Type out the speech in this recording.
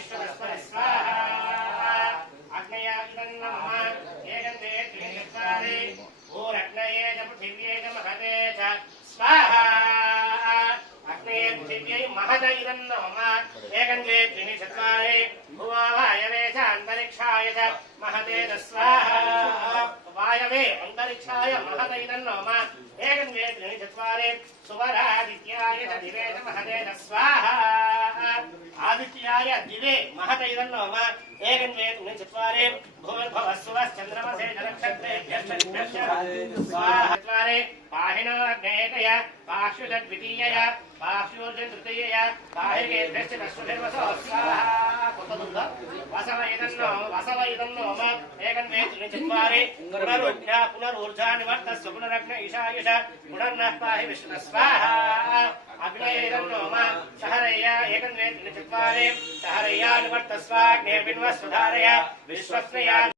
विश्वस्पति स्वाहा अग्नया इदं नमः एकन्ते त्रिचत्वारि भूरग्नये च पृथिव्यै च महते च स्वाहा अग्नये पृथिव्यै महत इदं नमः एकन्ते त्रिचत्वारि भुवावायवे च अन्तरिक्षाय च महते च स्वाहा वायवे अन्तरिक्षाय महत इदं नमः एकन्ते त्रिचत्वारि सुवरादित्याय च दिवे च महते च स्वाहा आदित्याय दिवे महत इदं नमः एकन्ते त्रिचत्वारि भूर्भुवस्सुवश्चन्द्रमसे नक्षत्रेभ्यश्च स्वाहा चत्वारि पाहिनो अग्नेयकया पार्श्वद्वितीयया पार्श्वोर्जतृतीयया पाहिकेभ्यश्च दशभिर्वसो स्वाहा वसव इदं नमः एकन्ते त्रिचत्वारि पुनरूर्जा निवर्तस्व पुनरग्न ईशायुष पुनर्नः पाहि विष्णु स्वाहा अग्नये इदं नमः सहरय्या एकन्ते त्रिचत्वारि सहरय्या निवर्तस्वाग्ने बिन्वस्वधारय विश्वस्नया